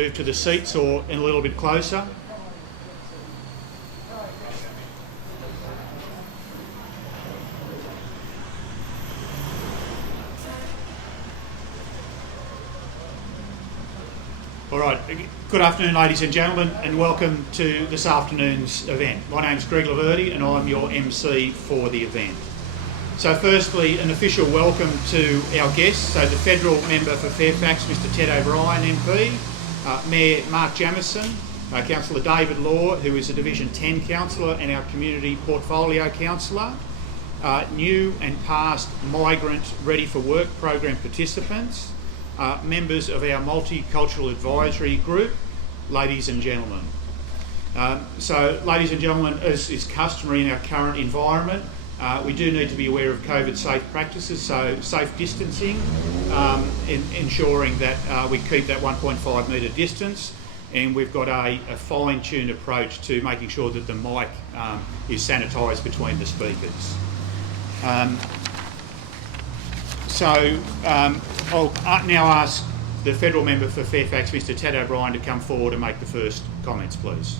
Move to the seats or in a little bit closer. All right, good afternoon ladies and gentlemen, and welcome to this afternoon's event. My name's Greg Laverty and I'm your MC for the event. So firstly, an official welcome to our guests, so the Federal Member for Fairfax, Mr Ted O'Brien MP, Mayor Mark Jamieson, Councillor David Law, who is a Division 10 Councillor and our Community Portfolio Councillor, new and past Migrant Ready for Work program participants, members of our Multicultural Advisory Group, ladies and gentlemen. So, ladies and gentlemen, as is customary in our current environment, we do need to be aware of COVID safe practices, so safe distancing, ensuring that we keep that 1.5 metre distance, and we've got a fine-tuned approach to making sure that the mic is sanitised between the speakers. I'll now ask the Federal Member for Fairfax, Mr Ted O'Brien, to come forward and make the first comments, please.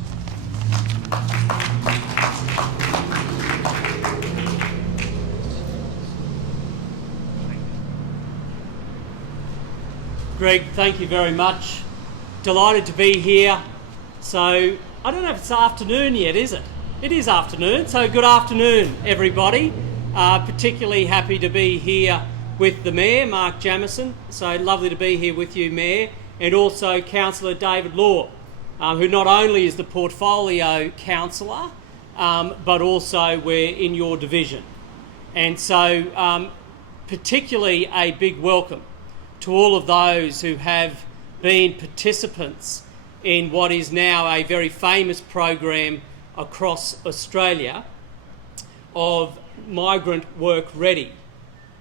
Greg, thank you very much. Delighted to be here. So, I don't know if it's afternoon yet, is it? It is afternoon, so good afternoon, everybody. Particularly happy to be here with the Mayor, Mark Jamieson. So lovely to be here with you, Mayor, and also Councillor David Law, who not only is the Portfolio Councillor, but also we're in your division. And so particularly a big welcome to all of those who have been participants in what is now a very famous program across Australia of Migrant Work Ready.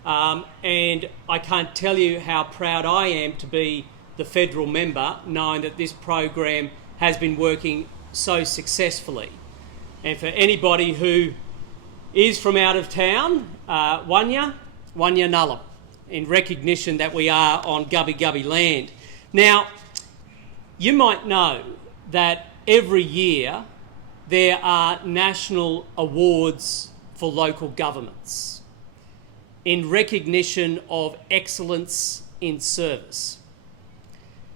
And I can't tell you how proud I am to be the federal member, knowing that this program has been working so successfully. And for anybody who is from out of town, Wanya Nullum, in recognition that we are on Gubbi Gubbi land. Now, you might know that every year there are national awards for local governments in recognition of excellence in service.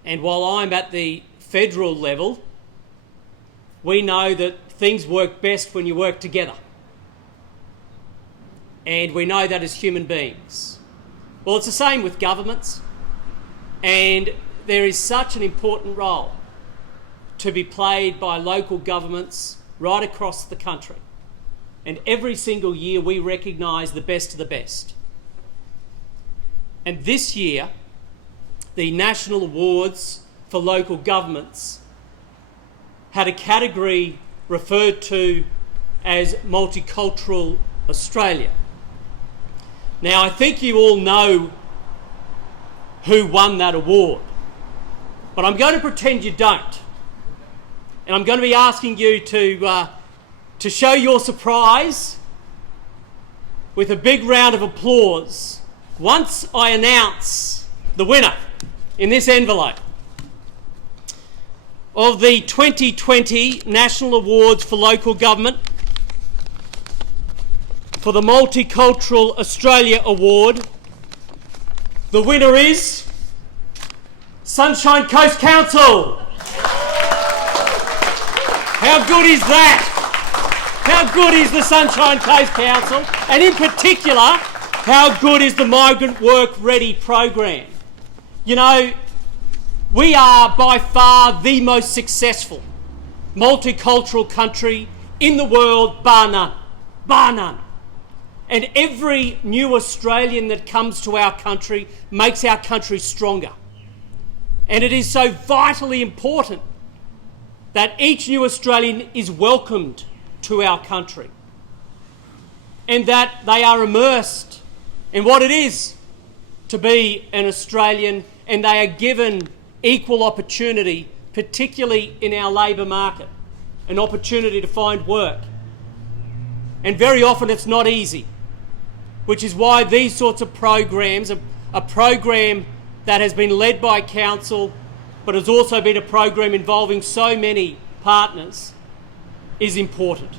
And while I'm at the federal level, we know that things work best when you work together. And we know that as human beings. Well, it's the same with governments, and there is such an important role to be played by local governments right across the country. And every single year we recognise the best of the best. And this year, the National Awards for Local Governments had a category referred to as Multicultural Australia. Now, I think you all know who won that award, but I'm going to pretend you don't. And I'm going to be asking you to show your surprise with a big round of applause once I announce the winner in this envelope of the 2020 National Awards for Local Government for the Multicultural Australia Award. The winner is Sunshine Coast Council. How good is that? How good is the Sunshine Coast Council? And in particular, how good is the Migrant Work Ready program? You know, we are by far the most successful multicultural country in the world, bar none. Bar none. And every new Australian that comes to our country makes our country stronger. And it is so vitally important that each new Australian is welcomed to our country and that they are immersed in what it is to be an Australian, and they are given equal opportunity, particularly in our labour market, an opportunity to find work. And very often it's not easy, which is why these sorts of programs, a program that has been led by Council but has also been a program involving so many partners, is important.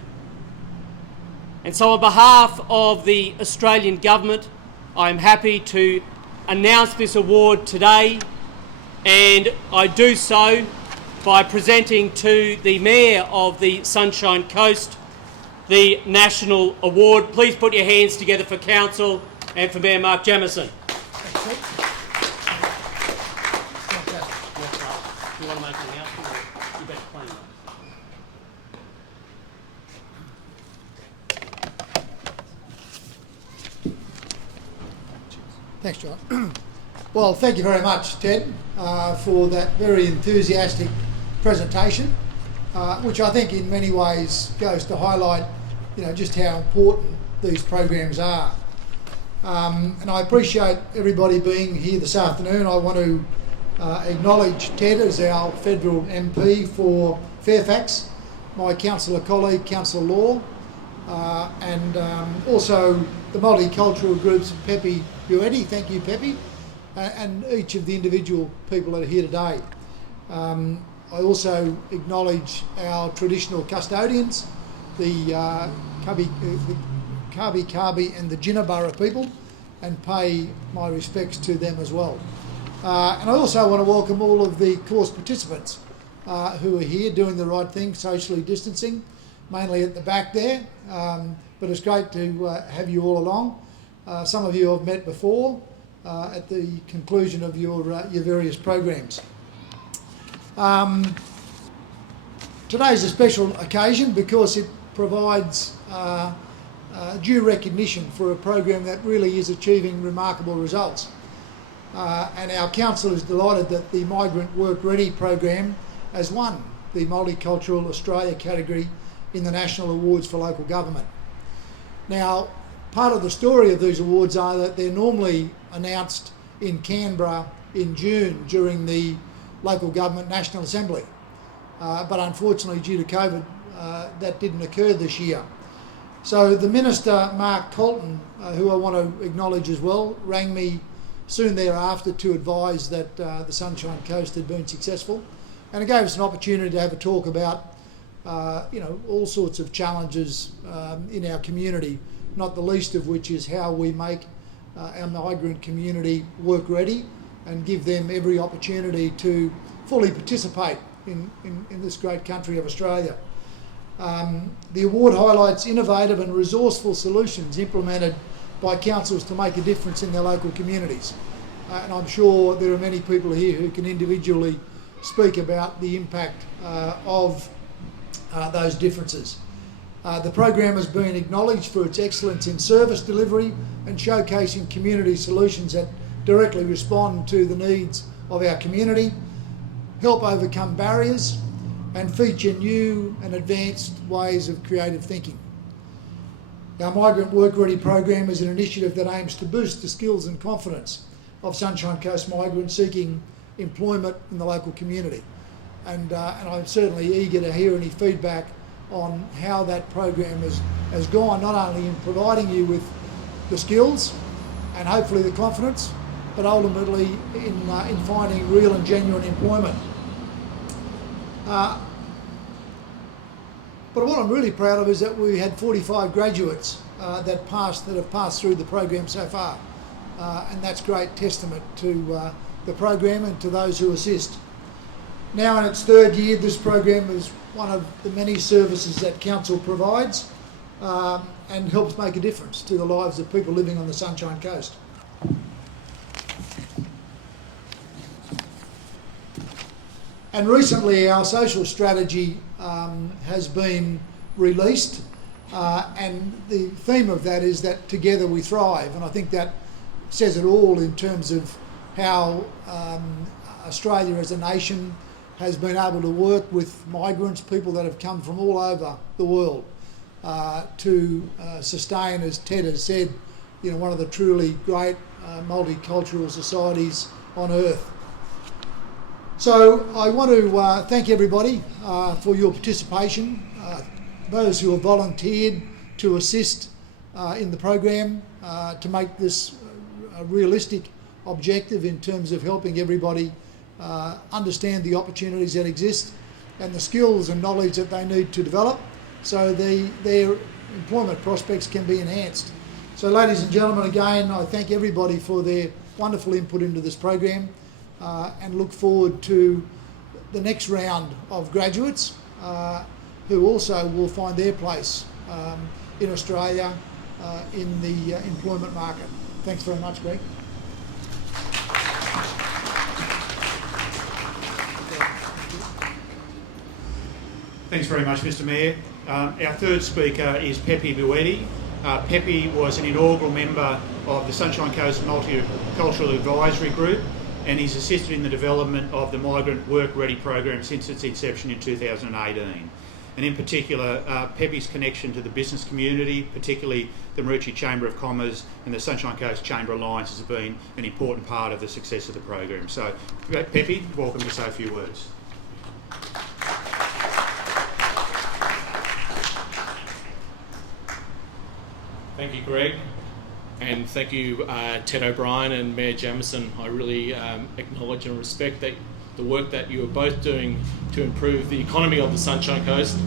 And so on behalf of the Australian Government, I am happy to announce this award today, and I do so by presenting to the Mayor of the Sunshine Coast the National Award. Please put your hands together for Council and for Mayor Mark Jamieson. You want to make an announcement, or you better claim that? Thanks, John. Well, thank you very much, Ted, for that very enthusiastic presentation, which I think in many ways goes to highlight, just how important these programs are. And I appreciate everybody being here this afternoon. I want to acknowledge Ted as our federal MP for Fairfax, my councillor colleague, Councillor Law, and also the multicultural groups, Pepe Buetti, thank you Pepe, and each of the individual people that are here today. I also acknowledge our traditional custodians, the Kabi and the Jinnabara people, and pay my respects to them as well. And I also want to welcome all of the course participants who are here doing the right thing, socially distancing, mainly at the back there. But it's great to have you all along. Some of you I've met before at the conclusion of your various programs. Today's a special occasion because it provides due recognition for a program that really is achieving remarkable results. And our council is delighted that the Migrant Work Ready program has won the Multicultural Australia category in the National Awards for Local Government. Now, part of the story of these awards are that they're normally announced in Canberra in June during the Local Government National Assembly. But unfortunately, due to COVID, that didn't occur this year. So the Minister, Mark Colton, who I want to acknowledge as well, rang me soon thereafter to advise that the Sunshine Coast had been successful. And it gave us an opportunity to have a talk about all sorts of challenges in our community, not the least of which is how we make our migrant community work ready and give them every opportunity to fully participate in this great country of Australia. The award highlights innovative and resourceful solutions implemented by councils to make a difference in their local communities. And I'm sure there are many people here who can individually speak about the impact of those differences. The program has been acknowledged for its excellence in service delivery and showcasing community solutions that directly respond to the needs of our community, help overcome barriers, and feature new and advanced ways of creative thinking. Our Migrant Work Ready program is an initiative that aims to boost the skills and confidence of Sunshine Coast migrants seeking employment in the local community. And I'm certainly eager to hear any feedback on how that program has gone, not only in providing you with the skills and hopefully the confidence, but ultimately in finding real and genuine employment. But what I'm really proud of is that we had 45 graduates that have passed through the program so far, and that's great testament to the program and to those who assist. Now in its third year, this program is one of the many services that Council provides and helps make a difference to the lives of people living on the Sunshine Coast. And recently our social strategy has been released, and the theme of that is that together we thrive, and I think that says it all in terms of how Australia as a nation has been able to work with migrants, people that have come from all over the world, to sustain, as Ted has said, one of the truly great multicultural societies on earth. So I want to thank everybody for your participation, those who have volunteered to assist in the program to make this a realistic objective in terms of helping everybody understand the opportunities that exist and the skills and knowledge that they need to develop so their employment prospects can be enhanced. So ladies and gentlemen, again, I thank everybody for their wonderful input into this program and look forward to the next round of graduates who also will find their place in Australia in the employment market. Thanks very much, Greg. Thanks very much, Mr Mayor. Our third speaker is Pepe Buetti. Pepe was an inaugural member of the Sunshine Coast Multicultural Advisory Group, and he's assisted in the development of the Migrant Work Ready program since its inception in 2018. And in particular, Pepe's connection to the business community, particularly the Maroochy Chamber of Commerce and the Sunshine Coast Chamber Alliance, has been an important part of the success of the program. So, Pepe, welcome to say a few words. Thank you, Greg, and thank you, Ted O'Brien and Mayor Jamieson. I really acknowledge and respect the work that you are both doing to improve the economy of the Sunshine Coast,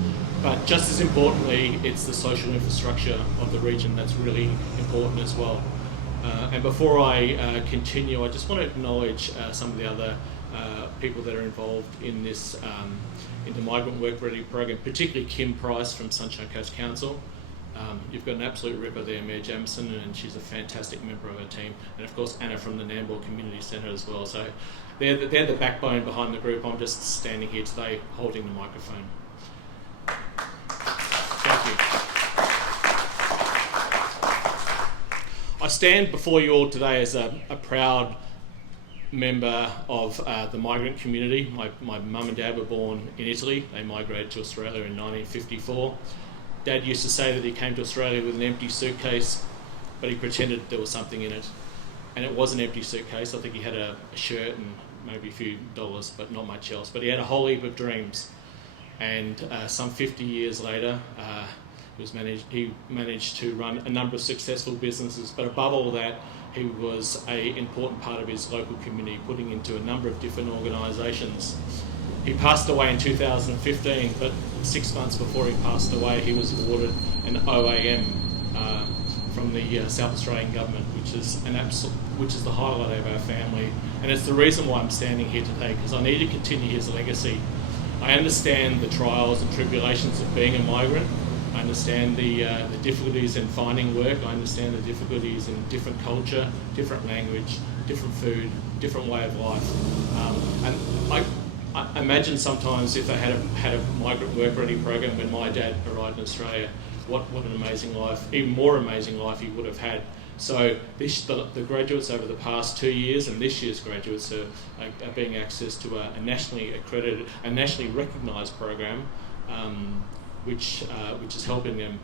but just as importantly, it's the social infrastructure of the region that's really important as well. And before I continue, I just want to acknowledge some of the other people that are involved in this, in the Migrant Work Ready program, particularly Kim Price from Sunshine Coast Council. You've got an absolute ripper there, Mayor Jamieson, and she's a fantastic member of our team. And of course, Anna from the Nambour Community Centre as well. So they're the backbone behind the group. I'm just standing here today holding the microphone. Thank you. I stand before you all today as a proud member of the migrant community. My mum and dad were born in Italy. They migrated to Australia in 1954. Dad used to say that he came to Australia with an empty suitcase, but he pretended there was something in it. And it was an empty suitcase. I think he had a shirt and maybe a few dollars, but not much else. But he had a whole heap of dreams. And some 50 years later, he managed to run a number of successful businesses. But above all that, he was an important part of his local community, putting into a number of different organisations. He passed away in 2015, but 6 months before he passed away, he was awarded an OAM from the South Australian government, which is the highlight of our family, and it's the reason why I'm standing here today, because I need to continue his legacy. I understand the trials and tribulations of being a migrant. I understand the difficulties in finding work. I understand the difficulties in different culture, different language, different food, different way of life, and I imagine sometimes if they had a migrant work ready program when my dad arrived in Australia, what an amazing life, even more amazing life he would have had. So the graduates over the past 2 years and this year's graduates are being accessed to a nationally accredited, a nationally recognised program, which is helping them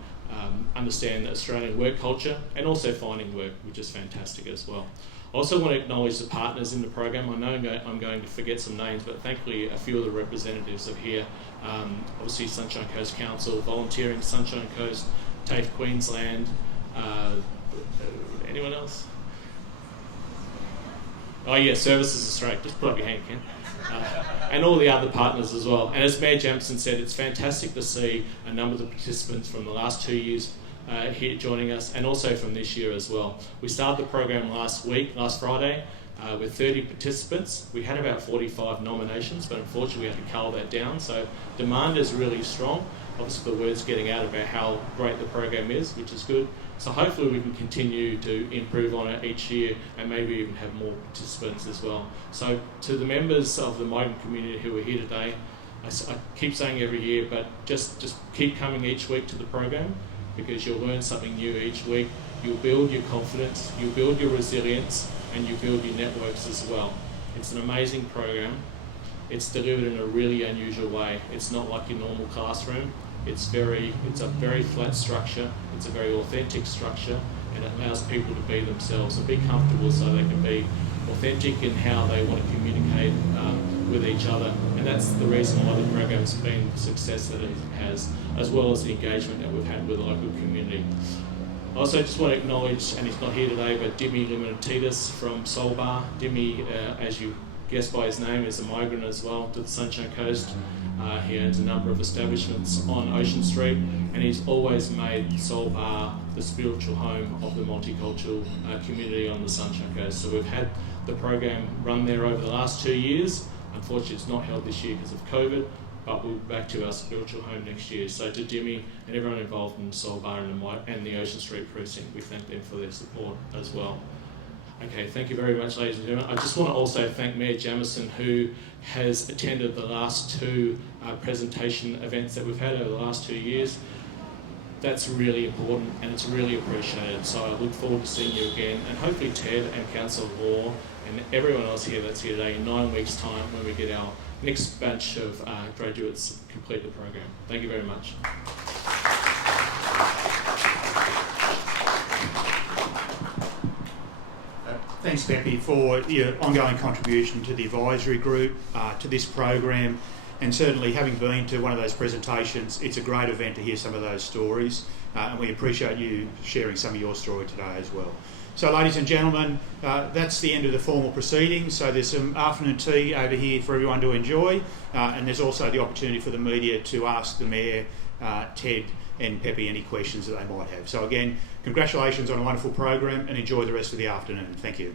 understand the Australian work culture and also finding work, which is fantastic as well. I also want to acknowledge the partners in the program. I know I'm going to forget some names, but thankfully a few of the representatives are here. Obviously Sunshine Coast Council, Volunteering Sunshine Coast, TAFE Queensland, anyone else? Oh yeah, Services Australia, just put up your hand, Ken. And all the other partners as well. And as Mayor Jamieson said, it's fantastic to see a number of the participants from the last 2 years here joining us, and also from this year as well. We started the program last Friday, with 30 participants. We had about 45 nominations, but unfortunately we had to cull that down. So demand is really strong. Obviously the word's getting out about how great the program is, which is good. So hopefully we can continue to improve on it each year and maybe even have more participants as well. So to the members of the migrant community who are here today, I keep saying every year, but just keep coming each week to the program, because you'll learn something new each week. You'll build your confidence, you'll build your resilience, and you build your networks as well. It's an amazing program. It's delivered in a really unusual way. It's not like your normal classroom. It's a very flat structure. It's a very authentic structure, and it allows people to be themselves and be comfortable so they can be authentic in how they want to communicate with each other. And that's the reason why the program's been the success that it has, as well as the engagement that we've had with the local community. I also just want to acknowledge, and he's not here today, but Dimmy Limonatitis from Solbar. Dimmy, as you guessed by his name, is a migrant as well to the Sunshine Coast. He owns a number of establishments on Ocean Street, and he's always made Solvar the spiritual home of the multicultural community on the Sunshine Coast. So we've had the program run there over the last 2 years. Unfortunately, it's not held this year because of COVID, but we'll be back to our spiritual home next year. So to Jimmy and everyone involved in Solvar and the Ocean Street precinct, we thank them for their support as well. Okay, thank you very much, ladies and gentlemen. I just want to also thank Mayor Jamieson, who has attended the last two presentation events that we've had over the last 2 years. That's really important and it's really appreciated. So I look forward to seeing you again, and hopefully Ted and Council Law and everyone else here that's here today in 9 weeks' time when we get our next batch of graduates complete the program. Thank you very much. Thanks, Pepe, for your ongoing contribution to the advisory group, to this program, and certainly having been to one of those presentations, it's a great event to hear some of those stories, and we appreciate you sharing some of your story today as well. So, ladies and gentlemen, that's the end of the formal proceedings. So there's some afternoon tea over here for everyone to enjoy, and there's also the opportunity for the media to ask the Mayor, Ted and Pepe any questions that they might have. So again, congratulations on a wonderful program and enjoy the rest of the afternoon. Thank you.